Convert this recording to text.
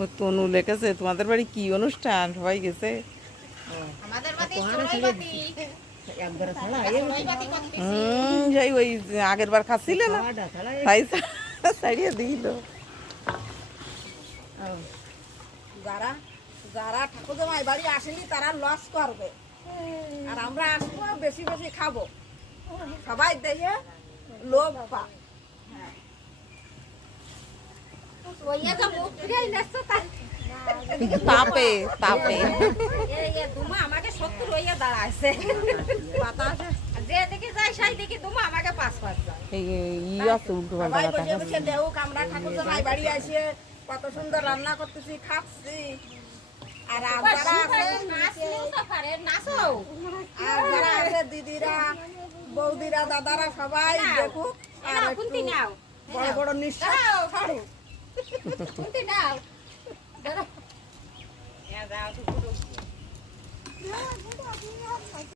ও তনু লেখেছে তোমাদের বাড়ি কি অনুষ্ঠান, সবাই গেছে? সেই ওই আগের বার খাচ্ছিলে না, তাই ছাড়িয়ে দিল। যারা যারা ঠাকুর জামাই বাড়ি আসেনি তারা লস করবে, আর আমরা আসবো বেশি বেশি খাবো, সবাই দেখে লোভ পা। তাপে তাপে দুমা আমাকে 70 হইয়া দাঁড়াইছে, যে দিকে যায় সেই দিকে দুমা আমাকে 5 যায়। ই আছে উল্টো পাল্টা সবাই কথা। বসে বসে দেউক আমরা ঠাকুর জামাই বাড়ি আসে কত সুন্দর রান্না করতেছি, খাচ্ছি। আর যারা আছে দিদিরা, বৌদিরা, দাদারা সবাই দেখুক আর একটু বড় বড় নিঃশ্বাস ছাড়ুক।